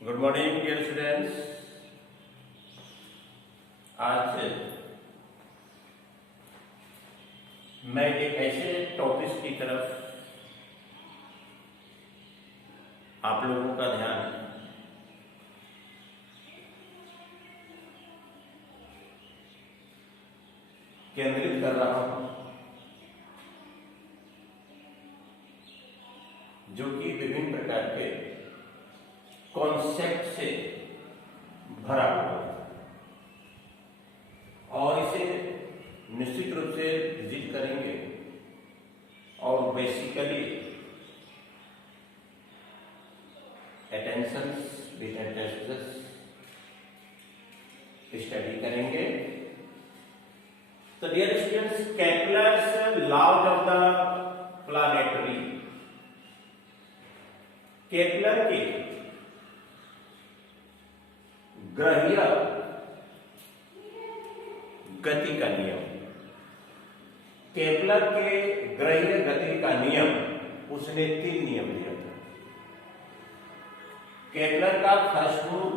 Good morning dear students. आज मैं एक ऐसे टॉपिक की तरफ आप लोगों का ध्यान केंद्रित कर रहा हूं, जो कि विभिन्न प्रकार के कॉन्सेप्ट से भरा हुआ है और इसे निश्चित रूप से विजिट करेंगे और basically attention with interest study करेंगे। तो dear students, Kepler's laws of the planetary, Kepler के ग्रहीय गति का नियम, केपलर के ग्रहीय गति का नियम, उसने 3 नियम दिया था। केपलर का फर्स्ट रूल,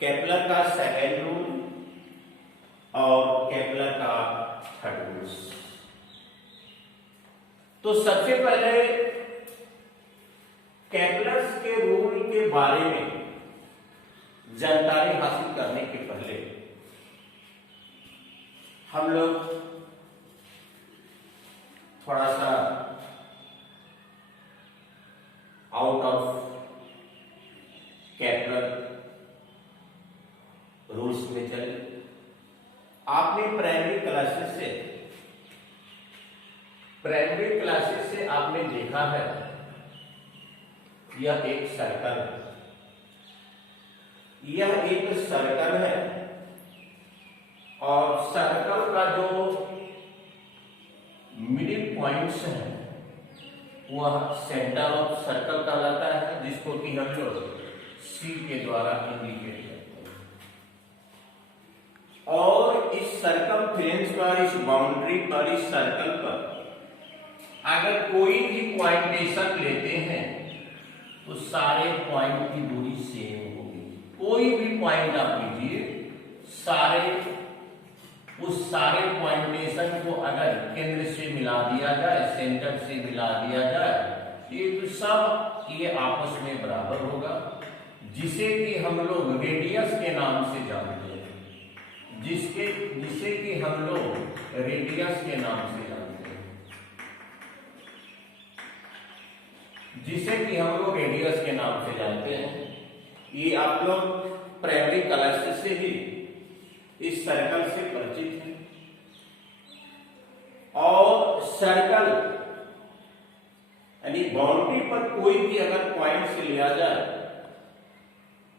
केपलर का सेकेंड रूल और केपलर का थर्ड रूल। तो सबसे पहले केपलर्स के रूल के बारे में जानकारी हासिल करने के पहले हम लोग थोड़ा सा आउट ऑफ केपलर रूल्स में चले। आपने प्राइमरी क्लासेस से आपने देखा है, यह एक सर्कल है, यह एक सर्कल है और सर्कल का जो मिडिल पॉइंट्स है वह सेंटर ऑफ सर्कल कहलाता है, जिसको कि हम लोग सी के द्वारा इंडिकेट करते हैं। और इस सर्कमफ्रेंस पर, इस बाउंड्री पर, इस सर्कल पर अगर कोई भी पॉइंटेशन लेते हैं तो सारे पॉइंट की दूरी सेम होगी। कोई भी पॉइंट आप लीजिए, उस सारे पॉइंटेशन को अगर केंद्र से मिला दिया जाए, सेंटर से मिला दिया जाए, ये तो सब ये आपस में बराबर होगा, जिसे कि हम लोग रेडियस के नाम से जानते हैं, जिसे कि हम लोग रेडियस के नाम से जानते हैं, जिसे कि हम लोग रेडियस के नाम से जानते हैं। ये आप लोग प्राइमरी क्लासेस से ही इस सर्कल से परिचित हैं। और सर्कल यानी बाउंड्री पर कोई भी अगर पॉइंट से लिया जाए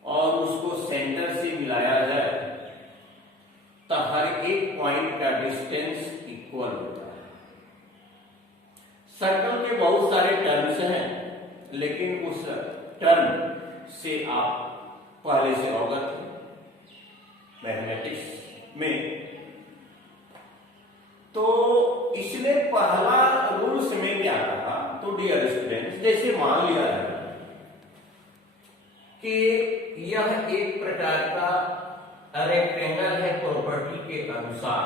और उसको सेंटर से मिलाया जाए तो हर एक पॉइंट का डिस्टेंस इक्वल होता है। सर्कल के बहुत सारे टर्म्स हैं, लेकिन उस टर्म से आप पहले से अवगत हैं मैथमेटिक्स में। तो इसने पहला रूल्स में क्या कहा, तो डियर स्टूडेंट्स, जैसे मान लिया है कि यह एक प्रकार का रेक्टेंगल है प्रॉपर्टी के अनुसार,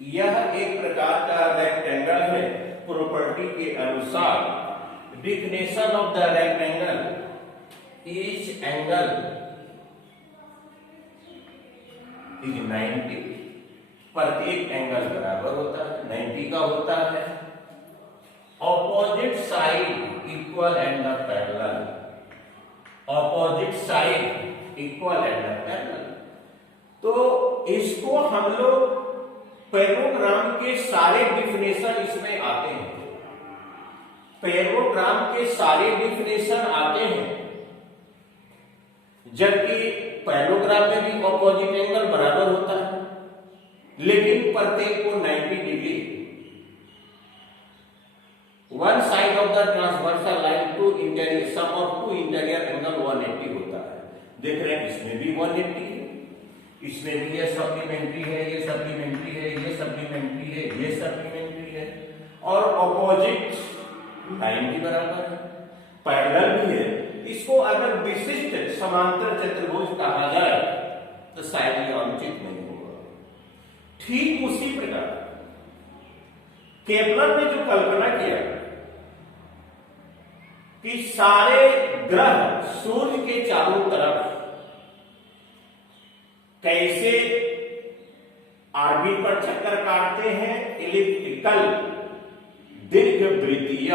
यह एक प्रकार का रेक्टेंगल है प्रॉपर्टी के अनुसार। Definition of the rectangle, each angle is 90, प्रत्येक एंगल बराबर होता है, 90 का होता है। Opposite side equal and the parallel, opposite side equal and the parallel. तो इसको हम लोग पैरोग्राम के सारे डिफिनेशन इसमें आते हैं, पैरोग्राम के सारे डिफिनेशन आते हैं, जबकि पैरोग्राम में भी ऑपोजिट एंगल बराबर होता है, लेकिन प्रत्येक को 90 degree, one side of the transversal line two interior, sum of two interior angle 180 होता है। देख रहे हैं, इसमें भी 180 है, इसमें भी ये सप्लीमेंट्री है, ये सप्लीमेंट्री है, ये सप्लीमेंट्री है, ये सप्लीमेंट्री है, और ऑपोजिट लाइन भी बराबर है। पैरेलल भी है, इसको अगर विशिष्ट समांतर चतुर्भुज कहा जाए तो शायद ये अनुचित नहीं होगा। ठीक उसी प्रकार केपलर ने जो कल्पना किया कि सारे ग्रह सूर्य के चारों तरफ कैसे ऑर्बिट पर चक्कर काटते हैं, इलिप्टिकल दीर्घवृत्तीय।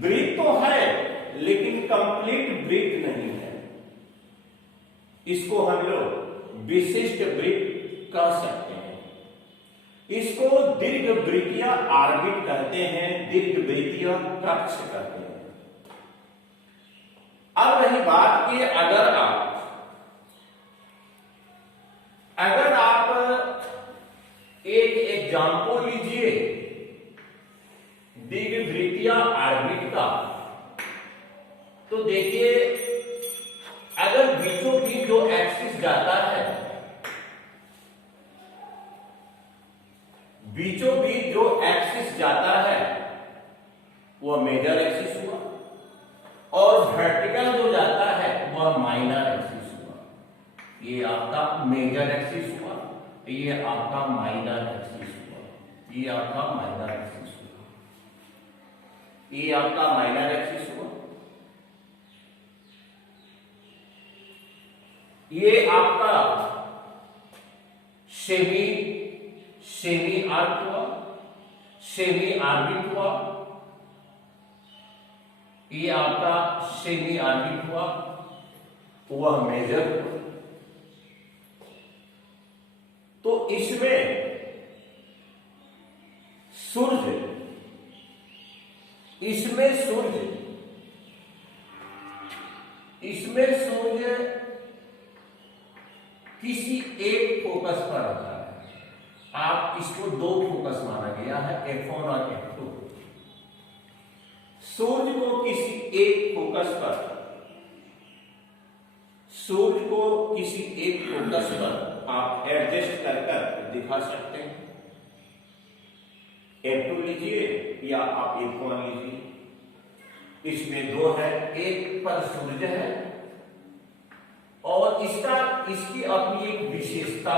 वृत्त तो है लेकिन कंप्लीट वृत्त नहीं है, इसको हम लोग विशिष्ट वृत्त कह सकते हैं। इसको दीर्घवृत्तीय ऑर्बिट कहते हैं, दीर्घवृत्तीय कक्ष कहते हैं। अब रही बात कि अगर आप एक एग्जाम्पल लीजिए दीर्घवृत्तीय ऑर्बिट का, तो देखिए अगर बीचों बीच जो एक्सिस जाता है, बीचों बीच जो एक्सिस जाता है वह मेजर एक्सिस हुआ, और वर्टिकल जो जाता है वह माइनर एक्सिस हुआ। ये आपका मेजर एक्सिस हुआ, ये आपका माइनर एक्सिस हुआ, ये आपका माइनर एक्सिस हुआ, ये आपका माइनर एक्सिस हुआ, ये आपका सेमी आर्क हुआ, सेमी ऑर्बिट हुआ, ये आपका सेमी ऑर्बिट हुआ, वह मेजर हुआ। तो इसमें सूर्य किसी एक फोकस पर रहता है। आप इसको दो फोकस माना गया है, F1 और F2। सूर्य को किसी एक फोकस पर आप एडजस्ट कर दिखा सकते हैं। F2 लीजिए या आप F1 लीजिए, इसमें दो है, एक पर सूर्य है और इसकी अपनी एक विशेषता,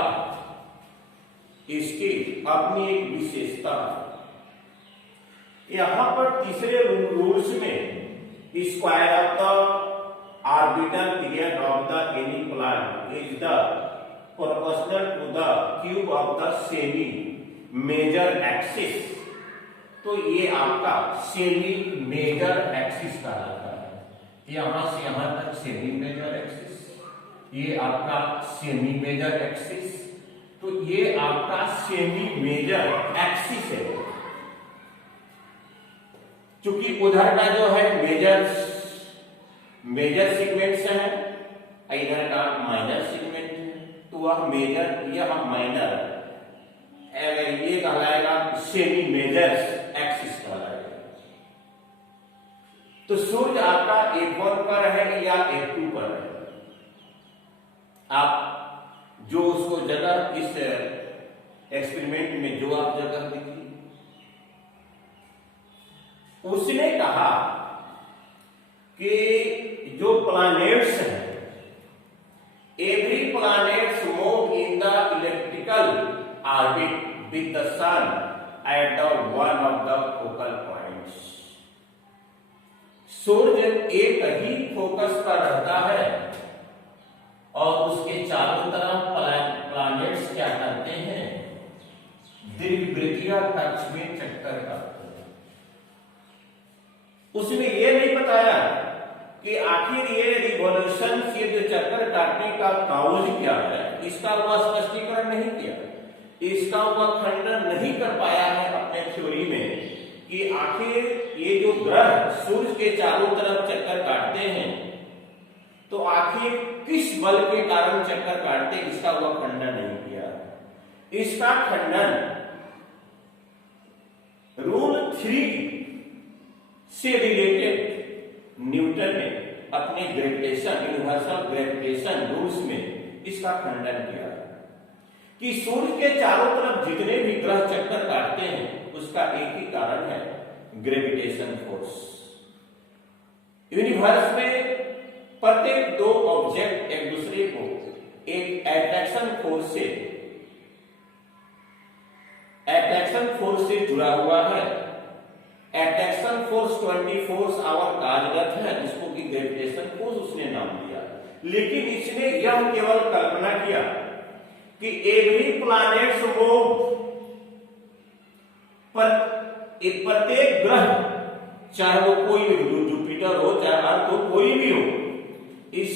यहां पर तीसरे रूल्स में square of the orbital period of the any planet is the proportional to the cube of the semi major axis. तो ये आपका सेमी मेजर एक्सिस कहलाता है। यहां से यहां तक सेमी मेजर एक्सिस, ये आपका सेमी मेजर एक्सिस, तो ये आपका सेमी मेजर एक्सिस है। चूंकि उधर का जो है मेजर सीक्वेंस है, इधर का माइनर सीक्वेंस है, तो वह मेजर यह माइनर, ये कहलाएगा सेमी मेजर एक्सिस कहलाएगा। तो सूर्य आपका F1 पर है या F2 पर है, आप जो उसको जगह इस एक्सपेरिमेंट में जो आप जगह देखिए, उसने कहा कि जो प्लैनेट्स हैं, every planets move in the electrical orbit with the sun at the one of the focal points. सूर्य एक ही फोकस पर रहता है और उसके चारों तरफ प्लैनेट्स क्या करते हैं, दीर्घवृत्तीय कक्ष में चक्कर काटते हैं। उसने ये नहीं बताया कि आखिर ये रिवॉल्यूशन से जो चक्कर काटने का काउज क्या है, इसका वह स्पष्टीकरण नहीं किया, इसका वह खंडन नहीं कर पाया है अपने थ्योरी में कि आखिर ये जो ग्रह सूर्य के चारों तरफ चक्कर काटते हैं तो आखिर किस बल के कारण चक्कर काटते, इसका वह खंडन नहीं किया। इसका खंडन रूल 3 से रिलेटेड न्यूटन ने अपने ग्रेविटेशन, यूनिवर्सल ग्रेविटेशन रूल्स में इसका खंडन किया कि सूर्य के चारों तरफ जितने भी ग्रह चक्कर काटते हैं उसका एक ही कारण है, ग्रेविटेशन फोर्स। यूनिवर्स में प्रत्येक दो ऑब्जेक्ट एक दूसरे को एक अट्रैक्शन फोर्स से जुड़ा हुआ है। अट्रैक्शन फोर्स 24 आवर कार्यरत है, जिसको कि ग्रेविटेशन फोर्स उसने नाम दिया। लेकिन इसने यह केवल कल्पना किया कि एवरी प्लैनेट्स मूव, प्रत्येक ग्रह, चाहे वो कोई भी, जुपिटर हो चाहे अर्थ हो, कोई भी हो, इस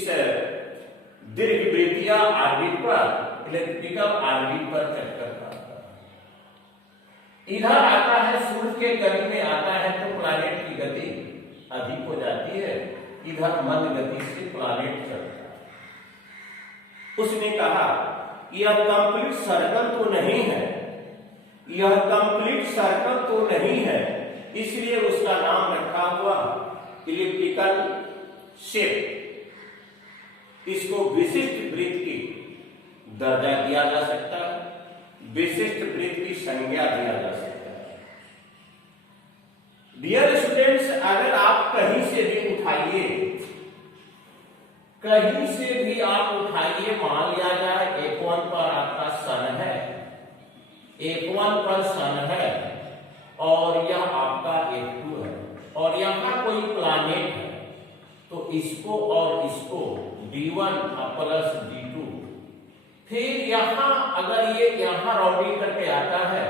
दीर्घवृत्तीय ऑर्बिट पर, इलेप्टिकल ऑर्बिट पर चक्कर काटता है। इधर आता है, सूर्य के गति में आता है तो प्लैनेट की गति अधिक हो जाती है, इधर मंद गति से प्लैनेट चलता है। उसने कहा यह कंप्लीट सर्कल तो नहीं है, यह कंप्लीट सर्कल तो नहीं है, इसलिए उसका नाम रखा हुआ इलिप्टिकल शेप। इसको विशिष्ट वृत्त की दर्जा दिया जा सकता है, विशिष्ट वृत्त की संज्ञा दिया जा सकता है। डियर स्टूडेंट्स, अगर आप कहीं से भी उठाइए, कहीं से भी आप उठाइए, मान लिया जाए F1 पर आपका सन है, F1 पर सन है और यह आपका F2 है और यहां कोई प्लैनेट है, तो इसको और इसको D1 प्लस D2, फिर यहां अगर ये यहां राउंडिंग करके आता है,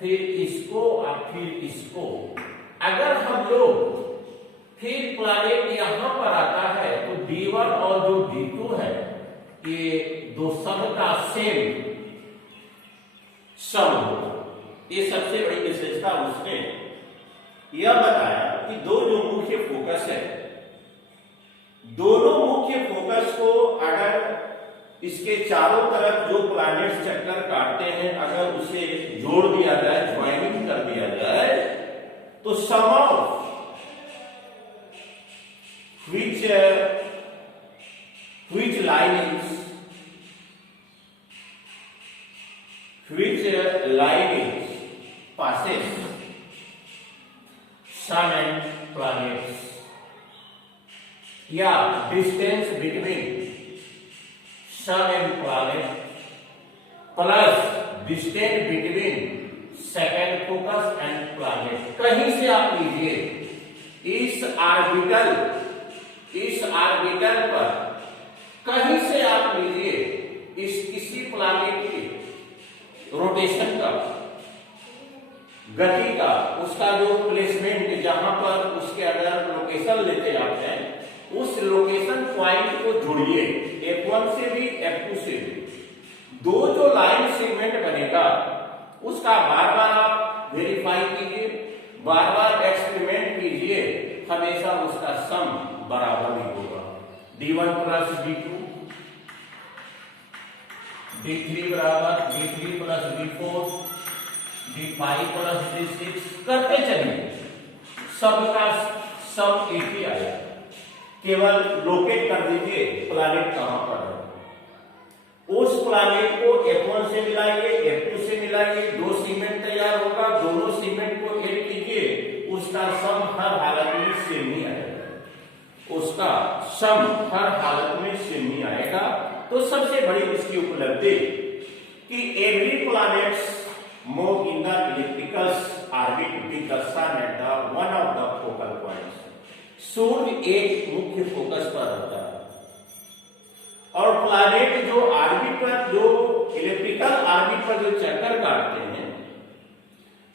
फिर इसको और फिर इसको, अगर हम लोग फिर प्लैनेट यहां पर आता है तो D1 और जो D2 है, ये दो सब का सेम सम होगा। ये सबसे बड़ी विशेषता उसने यह बताया कि दो जो मुख्य फोकस है, दोनों मुख्य फोकस को अगर इसके चारों तरफ जो प्लैनेट्स चक्कर काटते हैं, अगर उसे जोड़ दिया जाए, ज्वाइनिंग कर दिया जाए, तो सम of which line passes sun and planets, या distance between sun and planet plus distance between second focus and planet। कहीं से आप लीजिए, इस ऑर्बिटल पर कहीं से आप लीजिए, इस किसी प्लैनेट के रोटेशन का, गति का, उसका जो प्लेसमेंट, जहां पर उसके अगर लोकेशन लेते आप हैं, उस लोकेशन पॉइंट को जोड़िए, F1 से भी F2 से भी, दो जो लाइन सेगमेंट बनेगा उसका बार बार आप वेरीफाई कीजिए, बार बार एक्सपेरिमेंट कीजिए, हमेशा उसका सम बराबर ही होगा। D1 प्लस D2, D3 बराबर D3 plus D4, D5 plus D6 करते चलिए, सबका सम एक ही आएगा। केवल लोकेट कर दीजिए प्लैनेट कहां पर है, उस प्लैनेट को F1 से मिलाइए, F2 से मिलाइए, दो सीमेंट तैयार होगा, दोनों सीमेंट को ऐड कीजिए, उसका सम हर हालत में सेम ही आएगा, उसका सम हर हालत में सेम ही आएगा। तो सबसे बड़ी इसकी उपलब्धि कि every planets move in the elliptical orbit with the sun at the one of the focal points. सूर्य एक मुख्य फोकस पर रहता है और प्लैनेट जो ऑर्बिट पर, जो इलिप्टिकल ऑर्बिट पर जो चक्कर काटते हैं,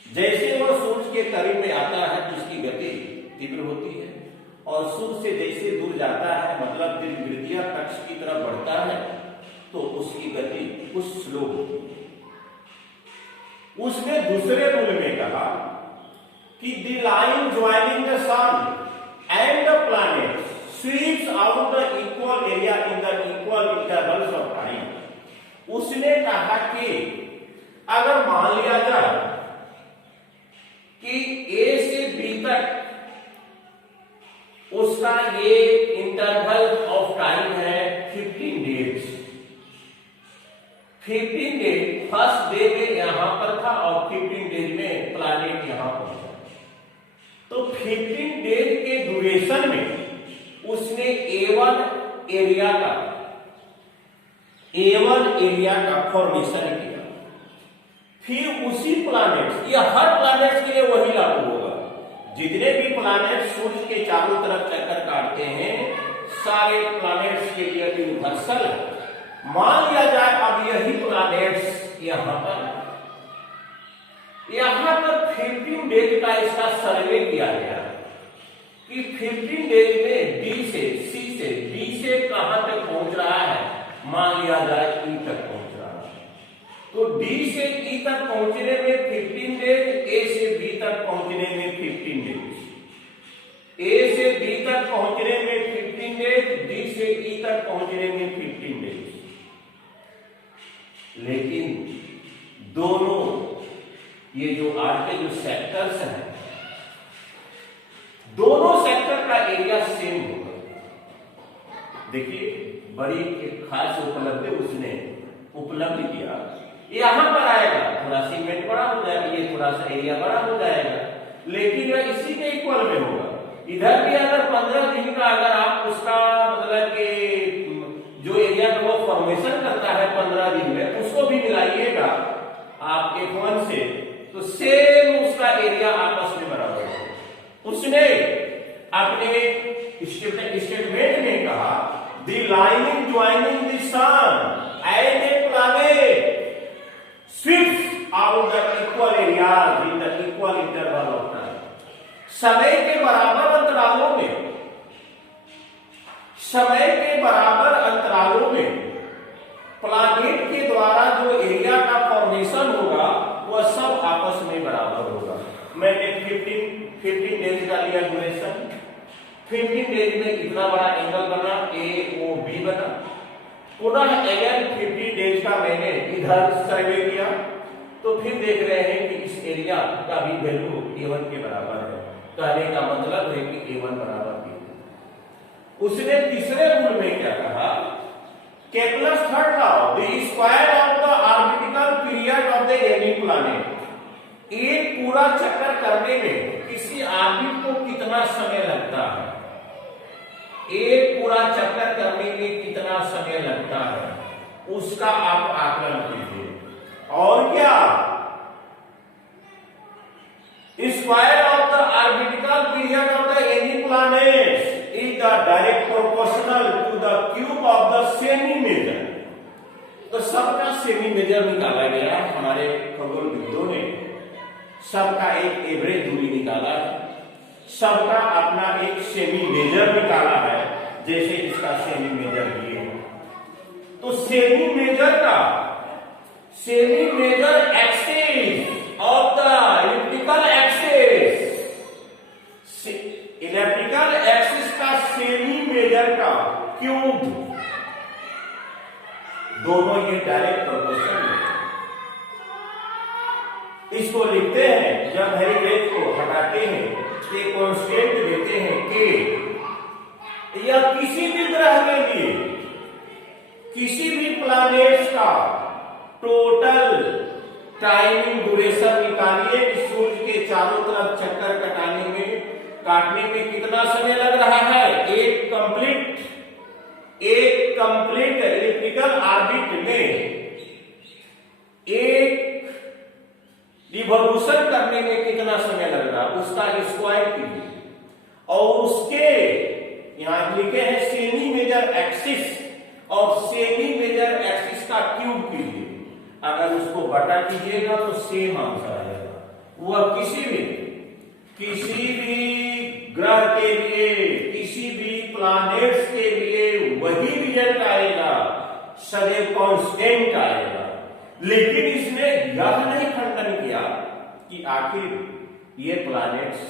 जैसे वो सूर्य के करीब में आता है तो उसकी गति तीव्र होती है, और सूर्य से जैसे दूर जाता है, मतलब दीर्घवृत्तीय कक्ष की तरफ बढ़ता है, तो उसकी गति कुछ स्लो होती है। उसने दूसरे रूल में कहा कि the line joining the sun and the planet sweeps out the equal area in the equal intervals of time. उसने कहा कि अगर मान लिया जाए कि A से B तक उसका ये इंटरवल ऑफ टाइम है 15 डेज। 15 डेज फर्स्ट डे में यहां पर था और 15 डेज में प्लैनेट यहां पहुंचा। तो 15 डेज के ड्यूरेशन में एरिया का A1 एरिया का फॉर्मेशन किया, फिर उसी प्लैनेट्स, ये हर प्लैनेट्स के लिए वही लागू होगा, जितने भी प्लैनेट सूर्य के चारों तरफ चक्कर काटते हैं सारे प्लैनेट्स के लिए यूनिवर्सल है। मान लिया जाए अब यही प्लैनेट्स यहां पर 15 डेज का इसका सर्वे किया गया कि 15 डेज में डी से सी से बी से कहां तक पहुंच रहा है, मान लिया जाए ई तक पहुंच रहा है, तो डी से ई तक पहुंचने में 15 डेज, ए से बी तक पहुंचने में 15 डेज, ए से बी तक पहुंचने में 15 डेज, डी से ई तक पहुंचने में 15 डेज। लेकिन दोनों ये जो आज के जो सेक्टर्स हैं, दोनों सेक्टर का एरिया सेम होगा। देखिए बड़ी एक खास उपलब्धि उसने उपलब्ध किया, यहां पर आएगा थोड़ा सीमेंट बड़ा हो जाएगा, ये थोड़ा सा एरिया बड़ा हो जाएगा, लेकिन यह इसी के इक्वल में होगा। इधर भी अगर 15 दिन का अगर आप उसका मतलब कि जो एरिया का वो फॉर्मेशन करता है 15 दिन में, उसको भी मिलाइएगा आप F1 से, तो सेम उसका एरिया आपस में बराबर है। उसने अपने स्टेटमेंट में कहा the line joining the sun and a planet sweeps out the equal areas in the equal interval of time. समय के बराबर अंतरालों में, समय के बराबर अंतरालों में प्लैनेट के द्वारा जो एरिया का फॉर्मेशन होगा वह सब आपस में बराबर होगा। मैंने 15 डेज का लिया ड्यूरेशन, 15 डेज में इतना बड़ा एंगल बना, AOB बना, पुनः अगेन 50 डेज का मैंने इधर सर्वे किया, तो फिर देख रहे हैं कि इस एरिया का भी वैल्यू A1 के बराबर है। कहने का मतलब है कि A1 बराबर B। उसने तीसरे रूल में क्या कहा, Kepler's third law, the square of the orbital period of the any planet, एक पूरा चक्कर करने में किसी ऑर्बिट को कितना समय लगता है, एक पूरा चक्कर करने में कितना समय लगता है, उसका आप आकलन कीजिए। और क्या, square of the orbital period of the any planet is the direct proportional to the cube of the semi major. तो सबका सेमी मेजर निकाला गया हमारे खगोलविदों ने, सबका एक एवरेज दूरी निकाला है, सबका अपना एक सेमी मेजर निकाला है, जैसे इसका सेमी मेजर ये है। तो semi major axis of the electrical axis, electrical axis का सेमी मेजर का क्यूब, दोनों ये डायरेक्ट प्रोपोर्शन है। इसको लिखते हैं, जब हेरिटेज को हटाते हैं ये कांस्टेंट देते हैं कि या किसी भी ग्रह के लिए, किसी भी प्लैनेट्स का टोटल टाइमिंग ड्यूरेशन निकालिए कि सूर्य के चारों तरफ चक्कर काटने में कितना समय लग रहा है। एक कंप्लीट इलेक्ट्रिकल ऑर्बिट में एक रिवॉल्यूशन करने में कितना समय लग रहा है, उसका स्क्वायर कीजिए, और उसके यहां लिखे हैं सेमी मेजर एक्सिस, और सेमी मेजर एक्सिस का क्यूब कीजिए। अगर उसको बटा कीजिएगा तो सेम आंसर आएगा। वह किसी भी ग्रह के लिए, किसी भी प्लैनेट्स के लिए वही रिजल्ट आएगा, सदैव कांस्टेंट आएगा। लेकिन इसने यह नहीं खंडन किया कि आखिर ये प्लैनेट्स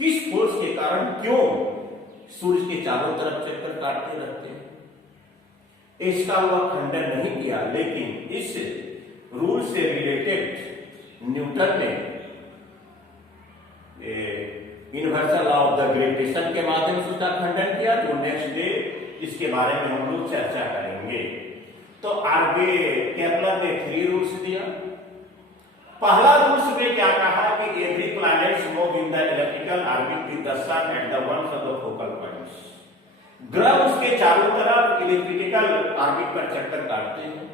किस फोर्स के कारण क्यों सूर्य के चारों तरफ चक्कर काटते रहते हैं, इसका वह खंडन नहीं किया। लेकिन इस रूल से रिलेटेड न्यूटन ने universal law of the gravitation के माध्यम से उसका खंडन किया, जो नेक्स्ट डे इसके बारे में हम लोग चर्चा करेंगे। तो आगे केपलर ने 3 रूल्स दिया। पहला रूल्स में क्या कहा कि every planet move in the electrical orbit with the sun at the one of the focal points. ग्रह उसके चारों तरफ इलिप्टिकल ऑर्बिट पर चक्कर काटते हैं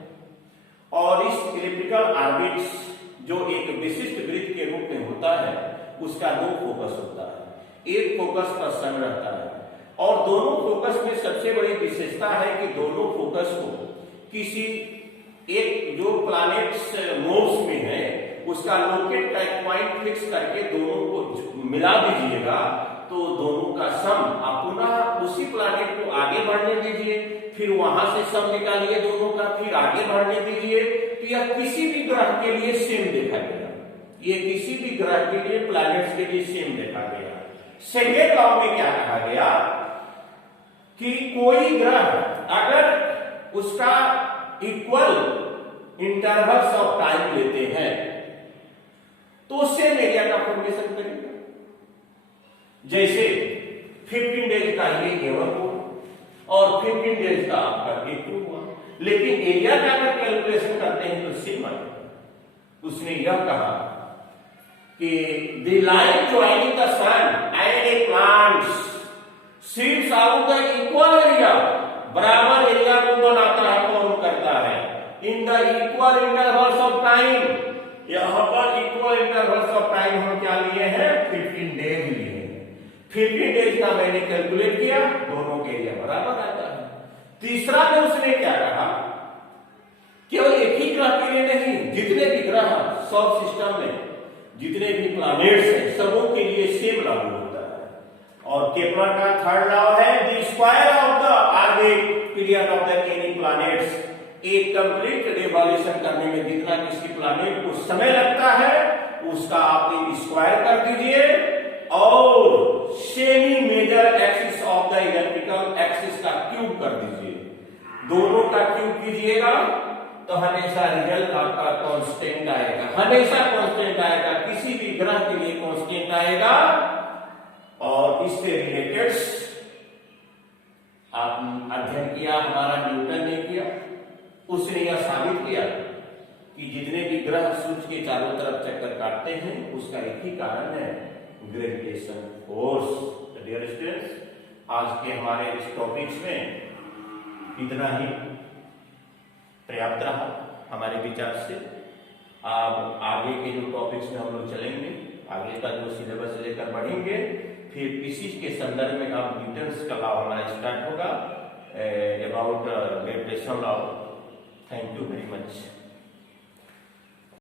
और इस इलिप्टिकल ऑर्बिट जो एक विशिष्ट वृत्त के रूप में होता है उसका दो फोकस होता है, एक फोकस पर सन रहता है और दोनों फोकस में सबसे बड़ी विशेषता है कि दोनों फोकस को किसी एक जो प्लैनेट्स नोड्स में है उसका लोकेट का एक पॉइंट फिक्स करके दोनों को मिला दीजिएगा तो दोनों का सम आप पुनः उसी प्लैनेट को आगे बढ़ने दीजिए, फिर वहां से सम निकालिए दोनों का, फिर आगे बढ़ने दीजिए, तो यह किसी भी ग्रह के लिए सेम देखा गया, ये किसी भी ग्रह के लिए प्लैनेट्स के लिए सेम देखा गया। सेकेंड लॉ में क्या कहा गया कि कोई ग्रह अगर उसका इक्वल इंटरवल्स ऑफ टाइम लेते हैं तो उससे एरिया का फॉर्मेशन करेगा। जैसे 15 डेज का ये A1 हुआ और 15 डेज का आपका A2 हुआ, लेकिन एरिया का अगर कैलकुलेशन करते हैं तो सेम आएगा। उसने यह कहा कि the line joining the sun and a planets sweeps out the equal area, बराबर एरिया को बनाता है, फॉर्म करता है in the equal intervals of time. यहां पर इक्वल इंटरवल्स ऑफ टाइम हम क्या लिए हैं, 15 डेज लिए हैं। 15 डेज का मैंने कैलकुलेट किया, दोनों के एरिया बराबर आता है। तीसरा में उसने क्या कहा, केवल एक ही ग्रह के लिए नहीं, जितने भी ग्रह सौर सिस्टम में जितने भी प्लैनेट्स हैं सबों के लिए सेम लागू होता है। और केपलर का थर्ड लॉ है the square of the orbit period of the any planets. एक कंप्लीट रिवॉल्यूशन करने में जितना किसी प्लैनेट को समय लगता है उसका आप स्क्वायर कर दीजिए और semi major axis of the electrical axis का क्यूब कर दीजिए। दोनों का क्यूब कीजिएगा तो हमेशा रिजल्ट आपका कांस्टेंट आएगा, हमेशा कांस्टेंट आएगा, किसी भी ग्रह के लिए कांस्टेंट आएगा। और इससे रिलेटेड आप अध्ययन किया, हमारा न्यूटन ने किया, उसने यह साबित किया कि जितने भी ग्रह सूर्य के चारों तरफ चक्कर काटते हैं उसका एक ही कारण है, ग्रेविटेशन फोर्स। डियर स्टूडेंट्स, आज के हमारे इस टॉपिक्स में इतना ही पर्याप्त रहा हमारे विचार से। अब आगे के जो टॉपिक्स में हम लोग चलेंगे, आगे का जो सिलेबस लेकर बढ़ेंगे, फिर इसी के संदर्भ में अब न्यूटन्स का लॉ हमारा स्टार्ट होगा about gravitation law. Thank you very much.